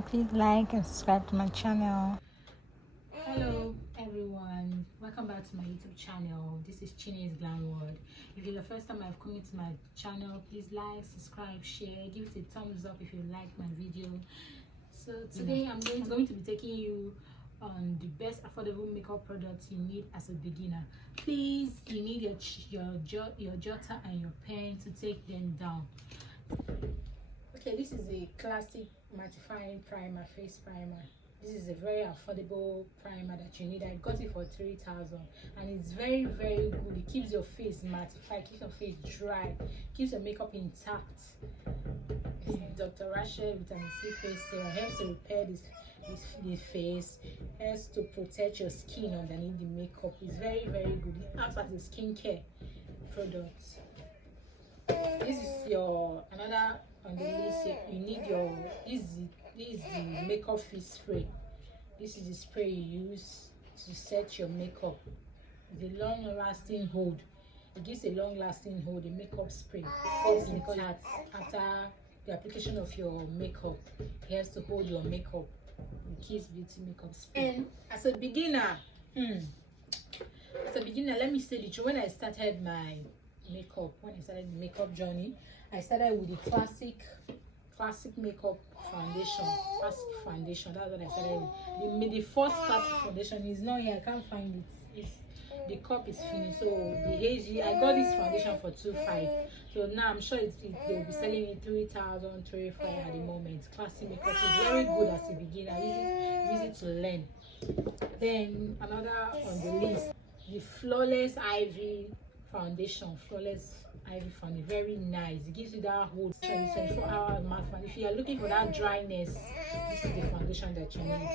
channel, please like and subscribe to my channel. Hello everyone, welcome back to my YouTube channel. This is Chine's Glam World. If you're the first time I've come into my channel, please like, subscribe, share, give it a thumbs up if you like my video. So today I'm going to be taking you on the best affordable makeup products you need as a beginner. Please, you need your jotter and your pen to take them down. Okay, this is a classic mattifying primer, face primer. This is a very affordable primer that you need. I got it for 3,000 and it's very good. It keeps your face mattified, keeps your face dry, keeps your makeup intact. It's Dr. Rachel Vitamin C Face Serum. Helps to repair the face, helps to protect your skin underneath the makeup. It's very good. It acts as a skincare product. This is your another on the list. You need your this is the makeup fit spray. This is the spray you use to set your makeup. The long lasting hold. It gives a long lasting hold. The makeup spray helps intact after the application of your makeup. It helps to hold your makeup. The Kiss Beauty makeup spray. And as a beginner, let me say the truth. When I started my makeup, when I started the makeup journey, I started with the classic makeup foundation. That's what I started with. The first classic foundation is not here. I can't find it. The cup is finished. So the hazy, I got this foundation for 2,500. So now I'm sure they'll be selling it 3,000, 3,500 at the moment. Classic makeup is very good as a beginner. Easy to learn. Then another on the list, the Flawless Ivy foundation. Very nice. It gives you that hold 24-hour matte foundation. If you are looking for that dryness, this is the foundation that you need.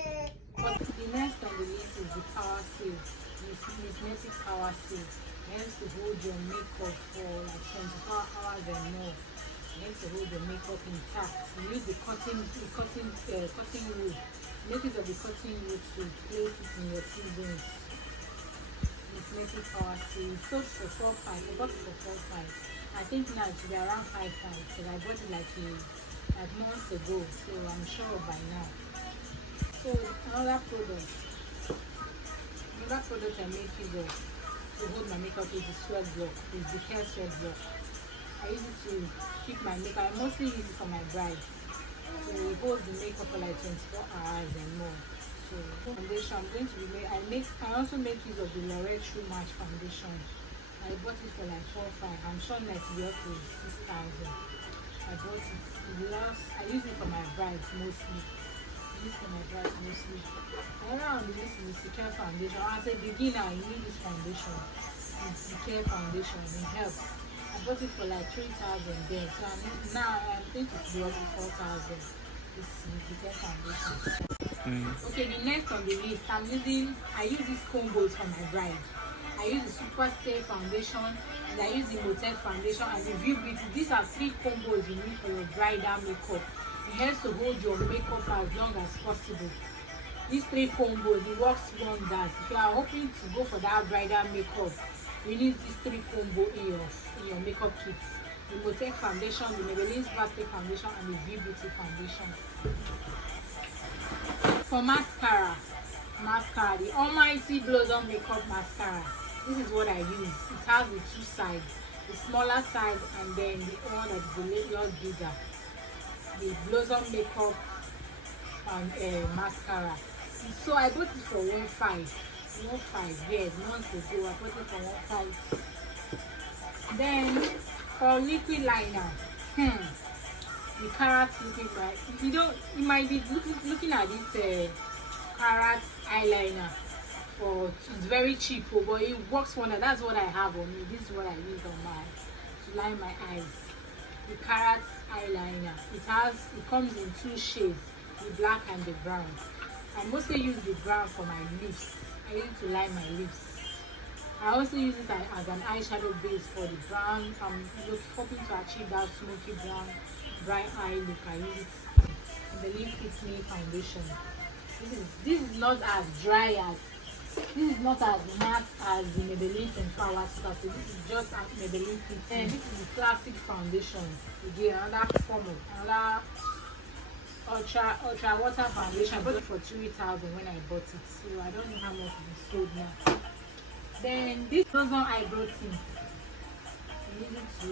But the next on the list is the Power Seal. This Cosmetic Power Seal. It helps to hold your makeup for like 24 hours and more. It helps to hold your makeup intact. You use the cotton wool. Make use of the cotton wool to place it in your T-zones. Cosmetic Power Seal. It sold for 4,500. I bought it for 4,500. I think now it should be around 5,500 because I bought it like months ago, so I'm sure by now. So another product I make use of to hold my makeup is the Sweat Block. It's the Care Sweat Block. I use it to keep my makeup. I mostly use it for my brides. So it holds the makeup for like 24 hours and more. So foundation, I also make use of the L'Oreal True Match foundation. I bought it for like 4,500. I'm sure that it up to 6,000. I bought it. I use it for my brides mostly. Another on the list is the Secure foundation. As a beginner, you need this foundation. It's Secure foundation. It helps. I bought it for like 3,000 there. So now I think it's up to 4,000. This Secure foundation. Okay, the next on the list, I use this combos for my bride. I use the Super Stay foundation and I use the Motel foundation and the View Beauty. These are 3 combos you need for your bridal makeup. It helps to hold your makeup as long as possible. These 3 combos, it works wonders. If you are hoping to go for that bridal makeup, you need these 3 combos in your makeup kits. The Motel foundation, the Maybelline Super Stay foundation and the View Beauty foundation. For mascara, the Almighty Blossom Makeup Mascara. This is what I use. It has the 2 sides, the smaller side and then the one that is a little bigger. The Blossom Makeup Mascara. So I bought it for 1,500. Yes, months ago I bought it for 1,500. Then for liquid liner, the Carats liquid liner. You might be looking at this Carats eyeliner. It's very cheap, but it works wonder. That's what I have on me. This is what I use to line my eyes. The Carats eyeliner. It comes in 2 shades, the black and the brown. I mostly use the brown for my lips. I use it to line my lips. I also use it as an eyeshadow base for the brown. I'm hoping to achieve that smoky brown, bright eye look. I use it in the Lip Fit Me foundation. This is not as dry as. This is not as matte as the Maybelline 24 Hours Super. This is just as Maybelline Fit Me. And this is the classic foundation. Again, another Ultra Water Foundation. I bought it for 3,000 when I bought it, so I don't know how much it sold now. Then this Lotion eyebrow tint. You use it to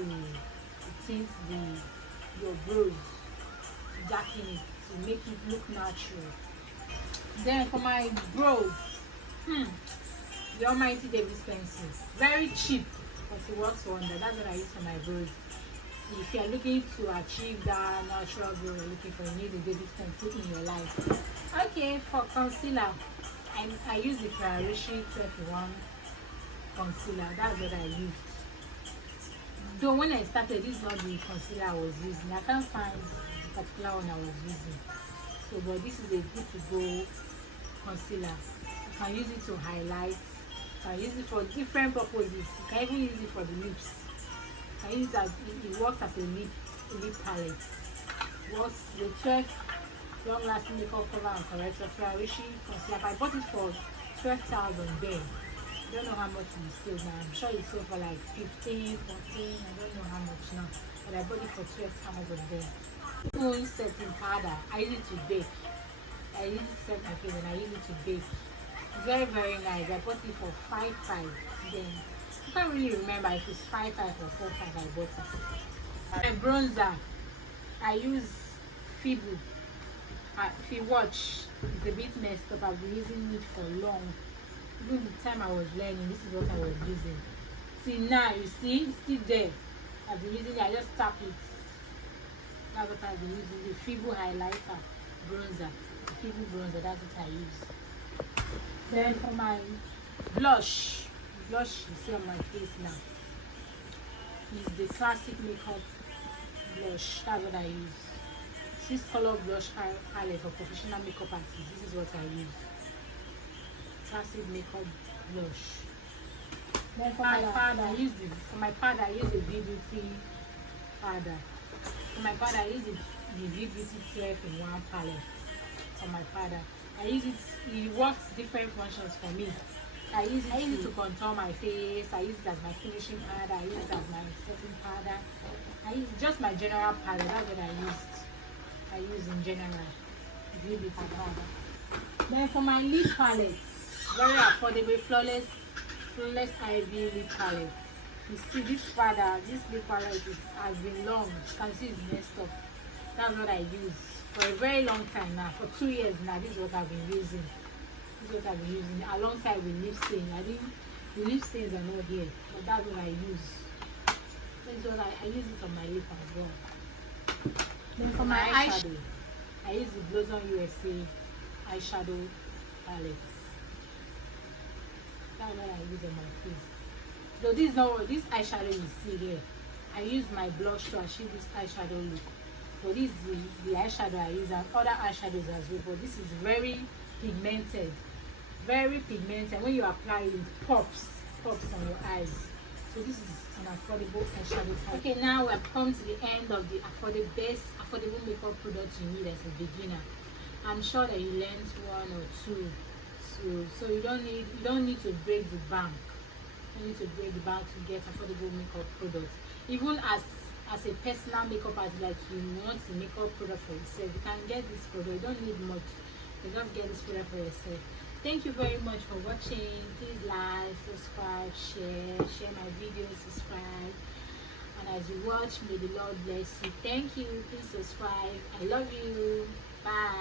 tint your brows, to darken it, to make it look natural. Then for my brows, the Almighty Davis pencil, very cheap, but it works wonder. That's what I use for my brows. If you are looking to achieve that natural glow you're looking for, you need a Davis pencil in your life. Okay, for concealer, I use the Ferrari 12-in-1 concealer. That's what I used. Though when I started, this is not the concealer I was using. I can't find the particular one I was using. So, but this is a good to go concealer. You can use it to highlight. You can use it for different purposes. You can even use it for the lips. You can use it as it works as a lip palette. It works the 12 long-lasting makeup cover and corrector Ferrari concealer. I bought it for 12,000 there. I don't know how much it sold now. I'm sure it sold for like 15, 14. I don't know how much now, but I bought it for 12,000 there. Phone setting powder. I use it to bake. I use it to set my face and I use it to bake. Very, very nice. I bought it for 5,500. Then I can't really remember if it's 5,500 or 4,500 I bought it. My bronzer, I use Fibu. If you watch, it's a bit messed up. I've been using it for long. Even the time I was learning, this is what I was using. See now, you see, it's still there. I've been using it. I just tap it. That's what I've been using. The Fibu highlighter bronzer. The Fibu bronzer, that's what I use. Then for my blush you see on my face now, is the classic makeup blush. That's what I use. 6-color blush palette for professional makeup artists. This is what I use. Classic makeup blush. Then for my powder, I use the V-Beauty powder. For my powder, I use the V-Beauty 12-in-1 palette for my powder. I use it. It works different functions for me. I use it to contour my face. I use it as my finishing powder. I use it as my setting powder. I use just my general powder. That's what I use in general. V-Beauty powder. Then for my lip palettes, very affordable, flawless Ivy lip palette. You see this powder, this lip palette has been long. You can see it's messed up. That's what I use for a very long time now. For 2 years now, this is what I've been using. Alongside with lip stain. The lip stains are not here, but that's what I use. That's what I use it on my lip as well. Then for my eyeshadow, I use the Blossom USA eyeshadow palette. That's what I use on my face. So this is not this eyeshadow you see here. I use my blush to achieve this eyeshadow look. So this is the eyeshadow I use, and other eyeshadows as well. But this is very pigmented. Very pigmented. When you apply it, it pops on your eyes. So this is an affordable eyeshadow palette. Okay, now we have come to the end of the best affordable makeup products you need as a beginner. I'm sure that you learned one or two. So you don't need to break the bank. You need to break the bank to get affordable makeup products. Even as a personal makeup artist, like you want the makeup product for yourself, you can get this product. You don't need much. You just get this product for yourself. Thank you very much for watching. Please like, subscribe, share my videos, subscribe. And as you watch, may the Lord bless you. Thank you. Please subscribe. I love you. Bye.